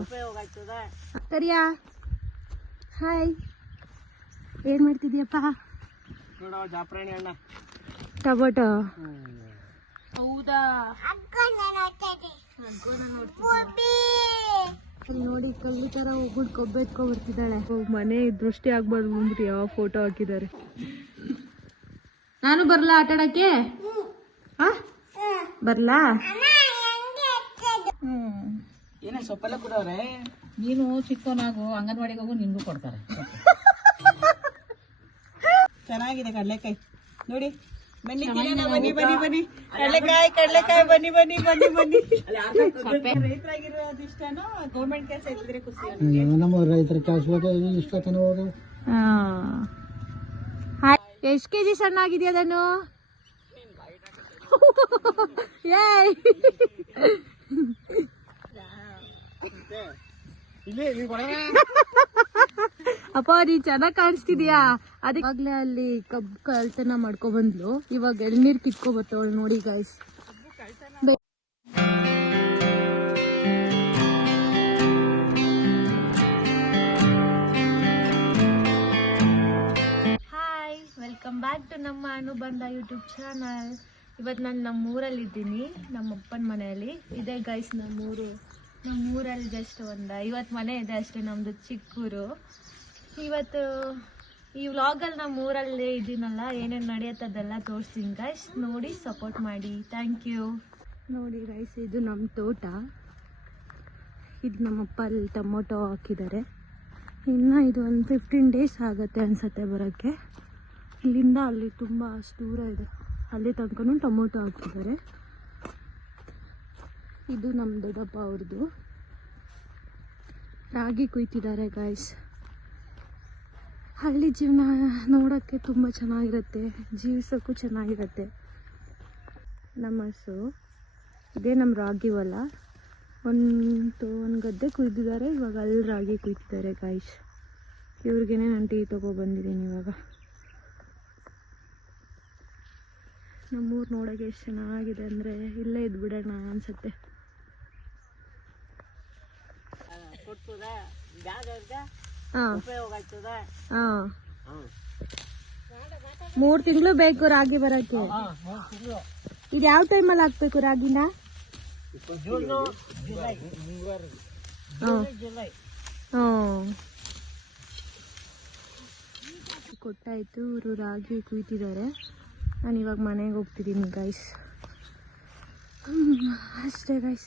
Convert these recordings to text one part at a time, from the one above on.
ಉಪಯೋಗ ಸರಿಯಾ? ಹಾಯ್ ಏನ್ ಮಾಡ್ತಿದ್ಯಪ್ಪ? ನೋಡೋ ಜಾಪ್ರಾಣಿ ಅಣ್ಣ. ಟೊಮೊಟೊ. ಹೌದಾ? ನೋಡಿ ಕಲ್ಲು ತರ ಹೋಗ್ಬಿಟ್ಟು ಕೊಬ್ಬ ಬರ್ತಿದ್ದಾಳೆ ಮನೆ ದೃಷ್ಟಿ ಆಗ್ಬಾರ್ದು ಬಂದ್ಬಿಟ್ಟು ಯಾವ ಫೋಟೋ ಹಾಕಿದ್ದಾರೆ. ನಾನು ಬರ್ಲಾ ಆಟಾಡಕ್ಕೆ? ಆ? ಬರ್ಲಾ? ಏನ ಸೊಪ್ಪೆಲ್ಲ ಕೊಡೋರೆ ನೀನು ಚಿಕ್ಕವನಾಗು ಅಂಗನವಾಡಿಗೆ ಹೋಗು ನಿನ್ಗೂ ಕೊಡ್ತಾರೆ. ಚೆನ್ನಾಗಿದೆ ಕಡಲೆಕಾಯಿ. ನೋಡಿ ಬನ್ನಿ ಬನ್ನಿ ಬನ್ನಿ ಬನ್ನಿ. ಕಡ್ಲೆಕಾಯಿ ಕಡಲೆಕಾಯಿ ಬನ್ನಿ ಬನ್ನಿ ಬನ್ನಿ ಬನ್ನಿ. ರೈತರಾಗಿರೋದಿಷ್ಟನೋ ಗೌರ್ಮೆಂಟ್ ಕೆಲಸ ಇದ್ರೆ ಖುಷಿ ನಮ್ಮ ರೈತರ ಕೆಲಸ ಇಷ್ಟ ಹೋದ್ರು. ಎಷ್ಟು ಕೆ ಜಿ ಸಣ್ಣ ಆಗಿದೆಯಾ ಅದನ್ನು ಏಯ್. ಅಪ್ಪ ನೀನ್ ಚೆನ್ನಾಗ್ ಕಾಣಿಸ್ತಿದ್ಯಾ? ಅದಕ್ಕಾಗ್ಲೇ ಅಲ್ಲಿ ಕಬ್ಬು ಕಳ್ತನ ಮಾಡ್ಕೊ ಬಂದ್ಲು. ಇವಾಗ ಎಳ್ನೀರ್ ಕಿತ್ಕೊ ಬರ್ತವಳು ನೋಡಿ guys hi welcome back to ನಮ್ಮ ಅನುಬಂಧ ಯೂಟ್ಯೂಬ್ ಚಾನಲ್ ಇವತ್ತು ನಾನು ನಮ್ಮ ಊರಲ್ಲಿದ್ದೀನಿ ನಮ್ಮ ಅಪ್ಪನ ಮನೆಯಲ್ಲಿ. ಇದೆ ಗೈಸ್ ನಮ್ಮೂರು. ನಮ್ಮೂರಲ್ಲಿ ಜಸ್ಟ್ ಒಂದು ಇವತ್ತು ಮನೆ ಇದೆ ಅಷ್ಟೇ ನಮ್ಮದು ಚಿಕ್ಕೂರು. ಇವತ್ತು ಈ ವ್ಲಾಗಲ್ಲಿ ನಮ್ಮ ಊರಲ್ಲೇ ಇದ್ದೀನಲ್ಲ ಏನೇನು ನಡೆಯುತ್ತದೆಲ್ಲ ತೋರಿಸ್ತೀನಿ ಗೈಸ್ ನೋಡಿ ಸಪೋರ್ಟ್ ಮಾಡಿ. ಥ್ಯಾಂಕ್ ಯು ನೋಡಿ ಗೈಸ್ ಇದು ನಮ್ಮ ತೋಟ. ಇದು ನಮ್ಮಪ್ಪ ಅಲ್ಲಿ ಟೊಮೊಟೊ ಹಾಕಿದ್ದಾರೆ. ಇನ್ನು ಇದು ಒಂದು ಫಿಫ್ಟೀನ್ ಡೇಸ್ ಆಗುತ್ತೆ ಅನ್ಸುತ್ತೆ ಬರೋಕ್ಕೆ. ಇಲ್ಲಿಂದ ಅಲ್ಲಿ ತುಂಬ ಅಷ್ಟು ದೂರ ಇದೆ. ಅಲ್ಲಿ ತನಕನೂ ಟೊಮೊಟೊ ಹಾಕಿದ್ದಾರೆ ಇದು ನಮ್ಮ ದೊಡ್ಡಪ್ಪ ಅವ್ರದ್ದು ರಾಗಿ ಕುಯ್ತಿದ್ದಾರೆ ಗಾಯ್ಸ್ ಹಳ್ಳಿ ಜೀವನ ನೋಡೋಕ್ಕೆ ತುಂಬ ಚೆನ್ನಾಗಿರುತ್ತೆ. ಜೀವಿಸೋಕ್ಕೂ ಚೆನ್ನಾಗಿರುತ್ತೆ. ನಮ್ಮ ಹಸು. ಇದೇ ನಮ್ಮ ರಾಗಿ ಹೊಲ. ಒಂದು ಒಂದು ಗದ್ದೆ ಕುಯ್ದಿದ್ದಾರೆ. ಇವಾಗ ಅಲ್ಲಿ ರಾಗಿ ಕುಯ್ತಿದ್ದಾರೆ ಗಾಯ್ಸ್ ಇವ್ರಿಗೇನೆ ನಾನು ಟೀ ತೊಗೊಬಂದಿದ್ದೀನಿ ಇವಾಗ. ನಮ್ಮೂರು ನೋಡೋಕೆ ಎಷ್ಟು ಚೆನ್ನಾಗಿದೆ ಅಂದರೆ ಇಲ್ಲೇ ಇದ್ಬಿಡೋಣ ಅನ್ಸುತ್ತೆ. ಮೂರ್ ಹಾಂ. ಮೂರು ತಿಂಗಳು ಬೇಕು ರಾಗಿ ಬರೋಕೆ. ಇದು ಯಾವ ಟೈಮಲ್ಲಿ ಹಾಕ್ಬೇಕು ರಾಗಿನ? ಕೊಟ್ಟಾಯ್ತು ಇವರು ರಾಗಿ ಕುಯ್ತಿದ್ದಾರೆ ನಾನು ಇವಾಗ ಮನೆಗೆ ಹೋಗ್ತಿದ್ದೀನಿ ಗೈಸ್ ಅಷ್ಟೇ ಗೈಸ್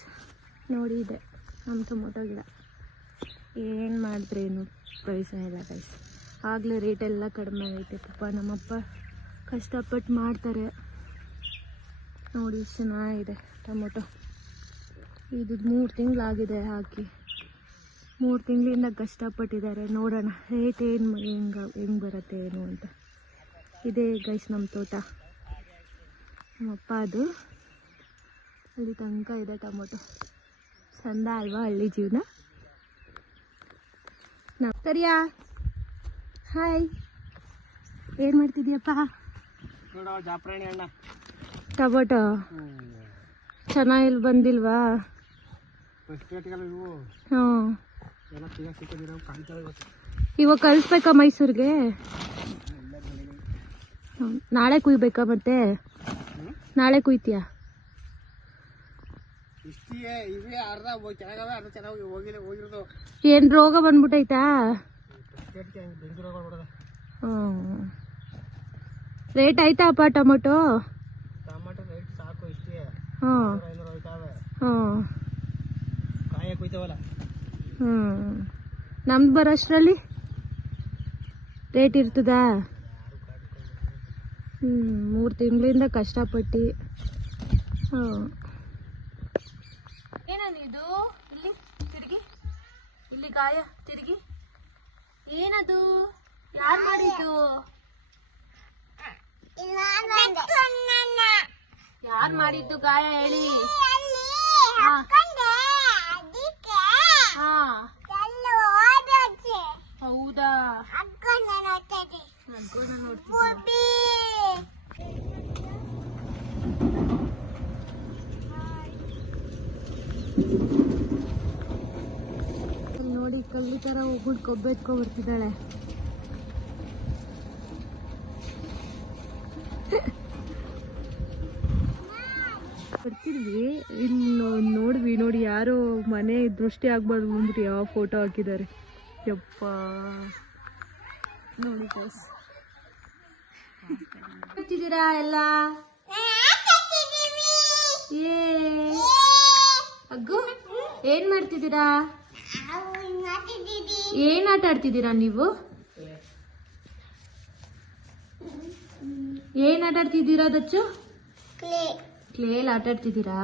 ನೋಡಿ, ಇದೆ. ನಮ್ಮ ಟೊಮೊಟೊ ಗಿಡ. ಏನು ಮಾಡಿದ್ರೆ ಏನು ಪ್ರಯೋಜನ ಇಲ್ಲ ಗೈಸ್ ಆಗಲೇ ರೇಟೆಲ್ಲ ಕಡಿಮೆ ಆಗೈತೆ. ಪಾಪ ನಮ್ಮಪ್ಪ ಕಷ್ಟಪಟ್ಟು ಮಾಡ್ತಾರೆ. ನೋಡಿ ಚೆನ್ನಾಗಿದೆ ಟೊಮೊಟೊ. ಇದು ಮೂರು ತಿಂಗಳಾಗಿದೆ ಹಾಕಿ. ಮೂರು ತಿಂಗಳಿಂದ ಕಷ್ಟಪಟ್ಟಿದ್ದಾರೆ. ನೋಡೋಣ ರೇಟ್ ಏನು ಹೆಂಗೆ ಹೆಂಗೆ ಬರುತ್ತೆ ಏನು ಅಂತ. ಇದೇ ಗೈಸ್ ನಮ್ಮ ತೋಟ. ನಮ್ಮಪ್ಪ ಅದು. ಅಲ್ಲಿ ತನಕ ಇದೆ ಟೊಮೊಟೊ. ಚಂದ ಅಲ್ವಾ ಹಳ್ಳಿ ಜೀವನ? ನಾ ಕರಿಯಾ ಹಾಯ್ ಏನು ಮಾಡ್ತಿದ್ಯಪ್ಪ? ಜಾಪ್ರಾಣಿ ಅಣ್ಣ. ಟೊಮೊಟೊ. ಚೆನ್ನಾಗಿ ಬಂದಿಲ್ವಾ? ಇವತ್ತು. ಇವಾಗ ಕಳಿಸ್ಬೇಕಾ ಮೈಸೂರಿಗೆ? ನಾಳೆ ಕುಯ್ಬೇಕಾ ಮತ್ತೆ? ನಾಳೆ ಕುಯ್ತೀಯಾ? ಏನ್ ರೋಗ ಬಂದ್ಬಿಟ್ಟೈತಾ ರೇಟ್ ಆಯ್ತಾ ಅಪ್ಪ ಟೊಮೊಟೊ? ನಮ್ದು ಬರೋಷ್ಟರಲ್ಲಿ ರೇಟ್ ಇರ್ತದಾ? ಮೂರು ತಿಂಗಳಿಂದ ಕಷ್ಟಪಟ್ಟು. ಹ್ಞೂ ಏನದು ಇಲ್ಲಿ ತಿರುಗಿ. ಇಲ್ಲಿ ಗಾಯ ತಿರುಗಿ. ಏನದು? ಯಾರು ಮಾಡಿದ್ದು? ಯಾರು ಮಾಡಿದ್ದು ಗಾಯ ಹೇಳಿ? ಹೌದಾ? ನನ್ಗೂ ನೋಡ್ತಿದ್ದೀನಿ ಅಲ್ಲಿ ನೋಡಿ ಕಲ್ಲು ತರ ಹೋಗ್ಬಿಟ್ಟು ಕೊಬ್ಬೆ ಬರ್ತಿದ್ದಾಳೆ ಬರ್ತಿದ್ವಿ. ಇಲ್ಲಿ ನೋಡ್ವಿ ನೋಡಿ ಯಾರು ಮನೆ ದೃಷ್ಟಿ ಆಗ್ಬಾರ್ದು ಅಂದ್ಬಿಟ್ಟು ಯಾವ ಫೋಟೋ ಹಾಕಿದ್ದಾರೆ. ಯಪ್ಪ. ನೋಡಿ ಕಸ್ ಬರ್ತಿದ್ದೀರಾ ಎಲ್ಲ ಏ ಅಗ್ಗು ಏನ್ ಮಾಡ್ತಿದ್ದೀರಾ? ಏನ್ ಆಟ ಆಡ್ತಿದ್ದೀರಾ ನೀವು? ಏನ್ ಆಟ ಆಡ್ತಿದ್ದೀರಾ ದಚ್ಚು? ಕ್ಲೇಲ್ ಆಟ ಆಡ್ತಿದ್ದೀರಾ?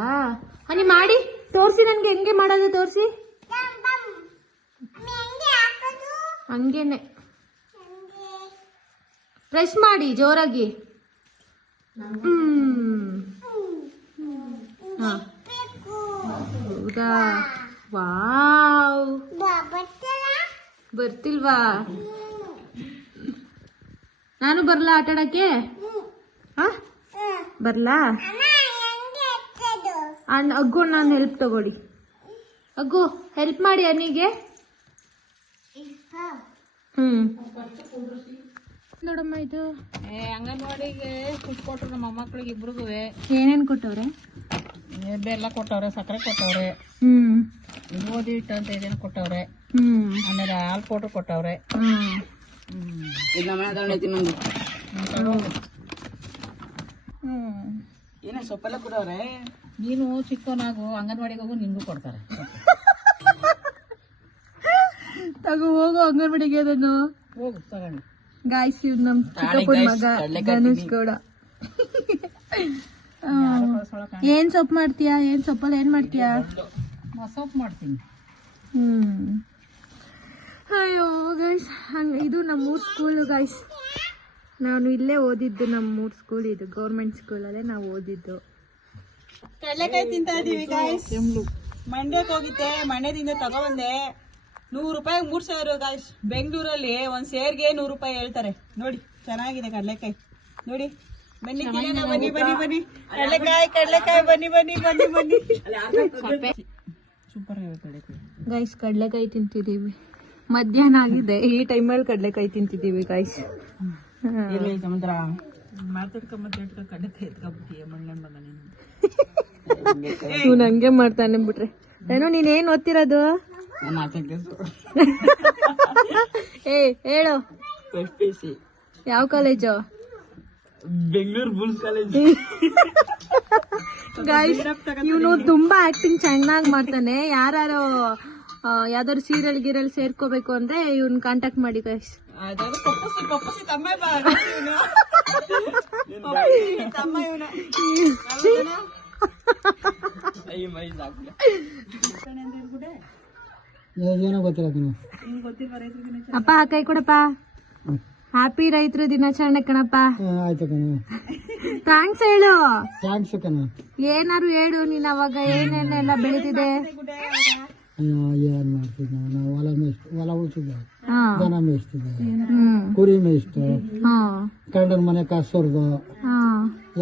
ಹನಿ ಮಾಡಿ, ತೋರ್ಸಿ ನನ್ಗೆ ಹೆಂಗೆ ಮಾಡೋದು ತೋರ್ಸಿ. ಹಂಗೇನೆ. ಪ್ರೆಸ್ ಮಾಡಿ ಜೋರಾಗಿ. ಹ್ಮ್. ಹಾ. ಹೌದಾ? ವಾವ್. ಬರ್ತಿಲ್ವಾ? ನಾನು ಬರ್ಲಾ ಆಟ ಆಡಕ್ಕೆ? ಹಾ? ಬರ್ಲಾ? ಅಗ್ಗು ನಾನು ಹೆಲ್ಪ್ ತಗೊಳ್ಳಿ. ಅಗ್ಗು ಹೆಲ್ಪ್ ಮಾಡಿ ಅನಿಗೆ ಹ್ಮ್. ನೋಡಮ್ಮ ಇದು. ಏ ಅಂಗನವಾಡಿಗೆ ಕೊಟ್ರು ನಮ್ಮ ಮೊಮ್ಮಕ್ಳಿಗೆ ಇಬ್ರಿಗೂ. ಏನೇನ್ ಕೊಟ್ಟವ್ರೆ? ಬೆಲ್ಲ ಕೊಟ್ಟವ್ರೆ ಸಕ್ಕರೆ ಕೊಟ್ಟವ್ರೆ. ಹ್ಮ್. ಗೋಧಿ ಹಿಟ್ಟು ಅಂತ ಇದೇನು ಕೊಟ್ಟವ್ರೆ. ಹ್ಮ್. ಆಮೇಲೆ ಹಾಲು ಪೌಡ್ರ್ ಕೊಟ್ಟವ್ರೆ. ಹ್ಮ್. ಹ್ಮ್ ಏನೋ ಸೊಪ್ಪೆಲ್ಲ ಕೊಡವ್ರೆ? ನೀನು ಚಿಕ್ಕವನಾಗು ಅಂಗನವಾಡಿಗೆ ಹೋಗು ನಿಂಗು ಕೊಡ್ತಾರೆ. ತಗೋ ಹೋಗು ಅಂಗನವಾಡಿಗೆ ಅದನ್ನು. ಹೋಗು ತಗೊಂಡು. ಗಾಯ್ಸ್ ಇವ್ ನಮ್ ಚಿಕ್ಕಪ್ಪನ ಮಗ ಧನುಷ್ ಗೌಡ. ಏನ್ ಸೊಪ್ಪು ಮಾಡ್ತೀಯಾ? ಏನ್ ಸೊಪ್ಪಲ್ಲಿ ಏನ್ ಮಾಡ್ತೀಯಾ? ಸೊಪ್ಪು ಮಾಡ್ತೀನಿ. ಹ್ಮ್. ಅಯ್ಯೋ ಗೈಸ್ ಹಂಗ ಇದು ನಮ್ಮೂರ್ ಸ್ಕೂಲ್ ಗೈಸ್ ನಾನು ಇಲ್ಲೇ ಓದಿದ್ದು ನಮ್ಮೂರ್ ಸ್ಕೂಲ್ ಇದು. ಗೌರ್ಮೆಂಟ್ ಸ್ಕೂಲಲ್ಲೇ ನಾವು ಓದಿದ್ದು. ಕಡಲೆಕಾಯಿ ತಿಂತಾ ಇದೀವಿ ಗಾಯ್ಸ್ ಮಂಡ್ಯಕ್ಕೆ ಹೋಗಿದ್ದೆ ಮಂಡ್ಯದಿಂದ ತಗೊಂಡೆ ನೂರು ರೂಪಾಯಿ ಮೂರ್ ಸಾವಿರ ಗಾಯ್ಸ್ ಬೆಂಗಳೂರಲ್ಲಿ ಒಂದ್ ಸೇರ್ಗೆ ನೂರು ರೂಪಾಯಿ ಹೇಳ್ತಾರೆ. ನೋಡಿ ಚೆನ್ನಾಗಿದೆ ಕಡಲೆಕಾಯಿ. ನೋಡಿ. ಬನ್ನಿ ತಿನ್ನೋಣ, ಬನ್ನಿ ಬನ್ನಿ ಬನ್ನಿ. ಕಡಲೆಕಾಯಿ ಕಡಲೆಕಾಯಿ ಬನ್ನಿ ಬನ್ನಿ ಬನ್ನಿ ಬನ್ನಿ. ಸೂಪರ್ ಕಡಲೆಕಾಯಿ ಗೈಸ್ ಕಡಲೆಕಾಯಿ ತಿಂತಿದೀವಿ ಮಧ್ಯಾಹ್ನ ಆಗಿದೆ. ಈ ಟೈಮಲ್ಲಿ ಕಡ್ಲೆಕಾಯಿ ತಿಂತಿದೀವಿ ಗೈಸ್ ಸಮುದ್ರ? ಕಡಲೆಕಾಯಿ ಇವ್ನು ಹಂಗೆ ಮಾಡ್ತಾನೆ ಬಿಟ್ರೆ. ಏನೋ ನೀನ್ ಏನ್ ಓದ್ತಿರೋದು? ಏ ಹೇಳು. ಯಾವ college Bengaluru Bulls college. Guys ಇವನು ತುಂಬಾ ಆಕ್ಟಿಂಗ್ ಚೆನ್ನಾಗಿ ಮಾಡ್ತಾನೆ. ಯಾರು ಯಾವ್ದಾದ್ರು ಸೀರಿಯಲ್ ಗೀರಿಯಲ್ ಸೇರ್ಕೋಬೇಕು ಅಂದ್ರೆ ಇವ್ನ ಕಾಂಟ್ಯಾಕ್ಟ್ ಮಾಡಿ ಗೈಸ್. ಅಪ್ಪ ಆ ಕೈ ಕೊಡಪ್ಪ. ಹ್ಯಾಪಿ ರೈತರ ದಿನಾಚರಣೆ ಕಣಪ್ಪ. ಆಯ್ತು ಕಣ. ಥ್ಯಾಂಕ್ಸ್ ಹೇಳು. ಥ್ಯಾಂಕ್ಸ್ ಕಣ. ಏನಾರು ಹೇಳು ನೀನ್ ಅವಾಗ ಏನೇನೆಲ್ಲ ಬೆಳೀತಿದೆ? ಅಯ್ಯೋ ಏನ್ ಮಾಡ್ತಿದ್ದ? ನಾವು ಹೊಲ ಮೇಯ್ಸ್ ಹೊಲ ಉಳ್ಸಿದ್ದೆ. ದನ ಮೇಯಿಸ್ತಿದ್ದೆ ಕುರಿ ಮೇಯಿಸ್ತು ಕಂಡನ ಮನೆ ಕಸರ್ದು.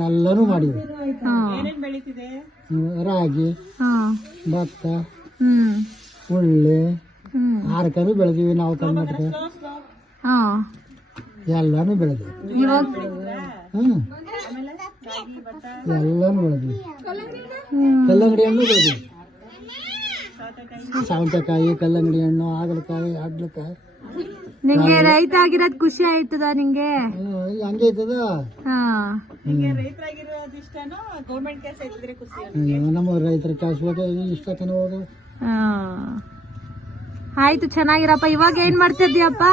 ಎಲ್ಲಾನು ಮಾಡಿದ್ವಿ ರಾಗಿ ಭತ್ತ ಉಳ್ಳಿ ಹ್ಮ್. ಆರ್ಕನು ಬೆಳೆದಿವಿ ನಾವು ಕರ್ನಾಟಕ ಎಲ್ಲಾನು ಬೆಳೆದ್ವಿ ಇವಾಗ? ಹ್ಮ್ ಎಲ್ಲಾನು ಬೆಳೆದ್ವಿ ಕಲ್ಲಂಗಡಿ ಹಣ್ಣು ಬೆಳೆದ್ವಿ ಸೌತೆಕಾಯಿ ಕಲ್ಲಂಗಡಿ ಹಣ್ಣು ಆಗಲಕಾಯಿ ಆಗ್ಲಕಾಯಿ ನಿಂಗೆ ರೈತ ಆಗಿರೋದ್ ಖುಷಿ ಆಯ್ತದ ನಿಂಗೆ? ಹಂಗೆ ಆಯ್ತದ? ಹಾ. ರೈತರಾಗಿರೋದು ಇಷ್ಟನೋ ಗೌರ್ಮೆಂಟ್ ಕೆಲಸ ಇದ್ರೆ ಖುಷಿ ಅಯ್ಯೋ, ನಮ್ಮ ರೈತರ ಕೆಲಸ ಇಷ್ಟ ತನ. ಆಯ್ತು ಚೆನ್ನಾಗಿರಪ್ಪ. ಇವಾಗ ಏನ್ ಮಾಡ್ತಿದ್ಯಪ್ಪ?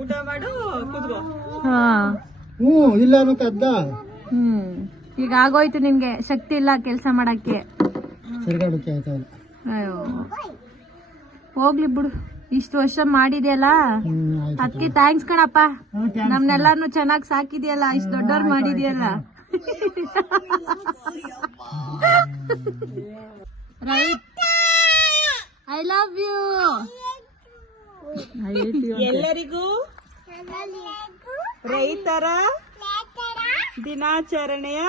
ಊಟ ಮಾಡು ಇಲ್ಲ ಹ್ಮ್. ಈಗ ಆಗೋಯ್ತು ನಿನ್ಗೆ ಶಕ್ತಿ ಇಲ್ಲ ಕೆಲ್ಸ ಮಾಡಕ್ಕೆ. ಅಯ್ಯೋ. ಹೋಗ್ಲಿ ಬಿಡು. ಇಷ್ಟು ವರ್ಷ ಮಾಡಿದ್ಯಲ್ಲ? ಅದಕ್ಕೆ ಥ್ಯಾಂಕ್ಸ್ ಕಣಪ್ಪ. ನಮ್ನೆಲ್ಲಾನು ಚೆನ್ನಾಗಿ ಸಾಕಿದ್ಯಲ್ಲ ಇಷ್ಟು ದೊಡ್ಡವ್ರು ಮಾಡಿದ್ಯಲ್ಲ. ರೈಟ್ ಐ ಲವ್ ಯು ಎಲ್ಲರಿಗೂ ರೈತರ ದಿನಾಚರಣೆಯ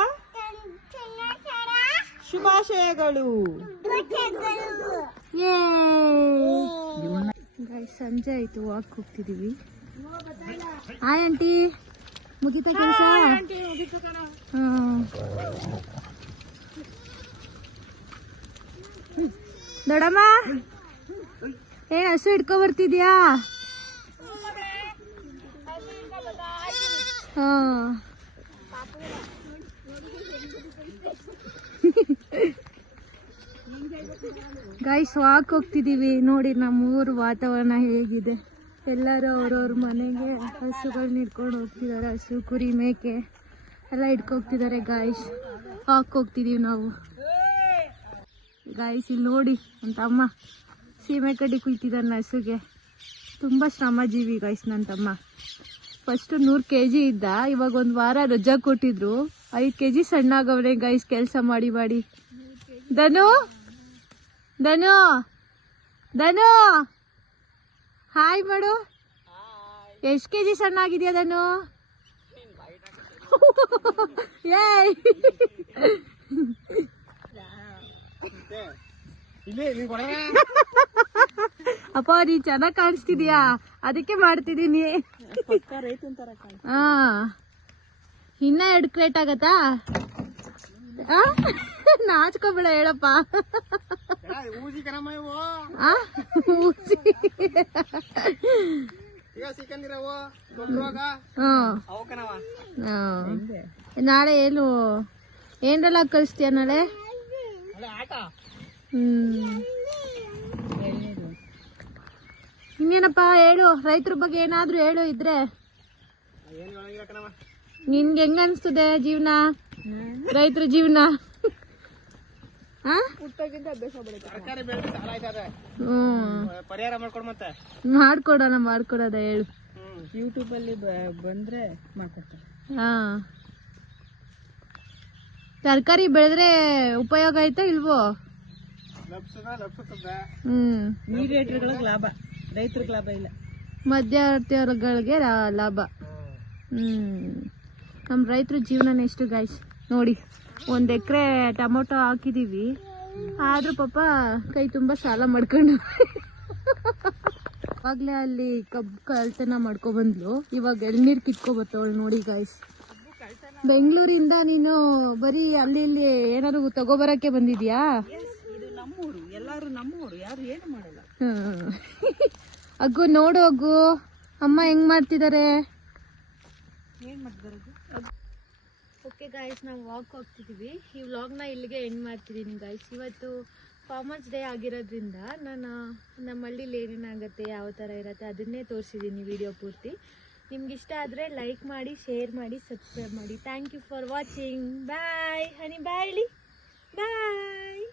ಶುಭಾಶಯಗಳು. ಗಾಯ್ಸ್ ಸಂಜೆ ಆಯ್ತು ವಾಕ್ ಹೋಗ್ತಿದೀವಿ. ಹಾಯ್ ಆಂಟಿ ಮುಗಿತಾ ಕೆಲಸ? ದೊಡಮ್ಮ ಏನ್ ಹಸು ಹಿಡ್ಕೊ ಬರ್ತಿದ್ಯಾ? Guys walk ಹೋಗ್ತಿದೀವಿ. ನೋಡಿ ನಮ್ಮೂರು ವಾತಾವರಣ ಹೇಗಿದೆ. ಎಲ್ಲರೂ ಅವ್ರವ್ರ ಮನೆಗೆ ಹಸುಗಳನ್ನ ಹಿಡ್ಕೊಂಡು ಹೋಗ್ತಿದ್ದಾರೆ. ಹಸು ಕುರಿ ಮೇಕೆ ಎಲ್ಲ ಹಿಡ್ಕೋಗ್ತಿದ್ದಾರೆ ಗಾಯ್ಸ್ ವಾಕ್ ಹೋಗ್ತಿದೀವಿ ನಾವು. ಗಾಯ್ಸ್ ಇಲ್ಲಿ ನೋಡಿ ನನ್ನ ತಮ್ಮ ಸೀಮೆ ಕಡ್ಡಿ ಕುಯ್ತಿದ್ದಾನೆ ಹಸುಗೆ ತುಂಬ ಶ್ರಮಜೀವಿ ಗಾಯ್ಸ್ ನನ್ನ ತಮ್ಮ ಫಸ್ಟು ನೂರು ಕೆ ಜಿ ಇದ್ದ ಇವಾಗ ಒಂದು ವಾರ ರಜಾ ಕೊಟ್ಟಿದ್ರು. ಐದು ಕೆ ಜಿ ಸಣ್ಣ ಆಗವ್ರೆ ಗೈಸ್ ಕೆಲಸ ಮಾಡಿ ಮಾಡಿ. ಧನು? ಧನು? ಧನು? ಹಾಯ್ ಮಾಡು. ಎಷ್ಟು ಕೆ ಜಿ ಸಣ್ಣ ಆಗಿದೆಯಾ ಧನು ಏಯ್ ಅಪ್ಪ ನೀ ಚೆನ್ನಾಗ್ ಕಾಣಿಸ್ತಿದ್ಯಾ? ಅದಕ್ಕೆ ಮಾಡ್ತಿದೀನಿ ಹಾ. ಇನ್ನ ಎರಡು ಕ್ರೇಟ್ ಆಗತ್ತಾ? ನಾಚ್ಕೊಬೇಡ ಹೇಳಪ್ಪ. ನಾಳೆ ಏನು ಏನ್ರಲ್ಲ ಕಳಿಸ್ತೀಯ ನಾಳೆ? ಇನ್ನೇನಪ್ಪ ಹೇಳು? ರೈತರ ಬಗ್ಗೆ ಏನಾದ್ರೂ ಹೇಳು ಇದ್ರೆ. ನಿನ್ಗೆ ಹೆಂಗ ಅನ್ಸ್ತದೆ ಜೀವನ? ರೈತರ ಜೀವನ? ಮಾಡ್ಕೊಡೋಣ, ಮಾಡ್ಕೊಡೋದ ಹೇಳು. ಯೂಟ್ಯೂಬ್ ಅಲ್ಲಿ ಬಂದ್ರೆ ಮಾಡ್ಕೊಡ್ತಾರೆ ಹಾ. ತರಕಾರಿ ಬೆಳೆದ್ರೆ ಉಪಯೋಗ ಆಯ್ತಾ ಇಲ್ವೋ? ಮೀಡಿಯೇಟರ್ಗಳಿಗೆ ಲಾಭ ರೈತರಿಗೆ ಲಾಭ ಇಲ್ಲ. ಮಧ್ಯವರ್ತಿಗಳಿಗೆ ಲಾಭ. ಹ್ಮ್. ನಮ್ಮ ರೈತರ ಜೀವನನೇ ಎಷ್ಟು ಗಾಯ್ಸ್ ನೋಡಿ ಒಂದು ಎಕರೆ ಟೊಮೊಟೊ ಹಾಕಿದೀವಿ. ಆದ್ರೂ ಪಾಪ ಕೈ ತುಂಬ ಸಾಲ ಮಾಡ್ಕೊಂಡು ಅವಾಗಲೇ ಅಲ್ಲಿ ಕಬ್ಬು ಕಳ್ತನ ಮಾಡ್ಕೊಬಂದ್ಲು ಇವಾಗ ಎಳ್ನೀರು ಕಿತ್ಕೊಬತ್ತವಳು ನೋಡಿ ಗಾಯ್ಸ್ ಬೆಂಗಳೂರಿಂದ ನೀನು ಬರೀ ಅಲ್ಲಿ ಇಲ್ಲಿ ಏನಾದ್ರು ತಗೋಬರಕ್ಕೆ ಬಂದಿದ್ಯಾ? ಎಲ್ಲಾರು ನಮ್ಮೂರು ಯಾರು ಏನು ಮಾಡಲ್ಲ. ಹ್ಮ್. ಅಗ್ಗು ನೋಡು ಅಗ್ಗು. ಅಮ್ಮ ಹೆಂಗ್ ಮಾಡ್ತಿದಾರೆ? ಓಕೆ ಗಾಯ್ಸ್ ನಾವು ವಾಕ್ ಹೋಗ್ತಿದೀವಿ. ಈ ವ್ಲಾಗ್ನ ಇಲ್ಲಿಗೆ ಎಂಡ್ ಮಾಡ್ತಿದ್ದೀನಿ ಗಾಯ್ಸ್ ಇವತ್ತು ಫಾರ್ಮರ್ಸ್ ಡೇ ಆಗಿರೋದ್ರಿಂದ ನಾನು ನಮ್ಮ ಹಳ್ಳಿಲಿ ಏನೇನಾಗುತ್ತೆ ಯಾವ ಥರ ಇರುತ್ತೆ ಅದನ್ನೇ ತೋರಿಸಿದ್ದೀನಿ ವಿಡಿಯೋ ಪೂರ್ತಿ. ನಿಮ್ಗೆ ಇಷ್ಟ ಆದರೆ ಲೈಕ್ ಮಾಡಿ ಶೇರ್ ಮಾಡಿ ಸಬ್ಸ್ಕ್ರೈಬ್ ಮಾಡಿ. Thank you for watching bye honey ಬಾಯ್ಲಿ ಬಾಯ್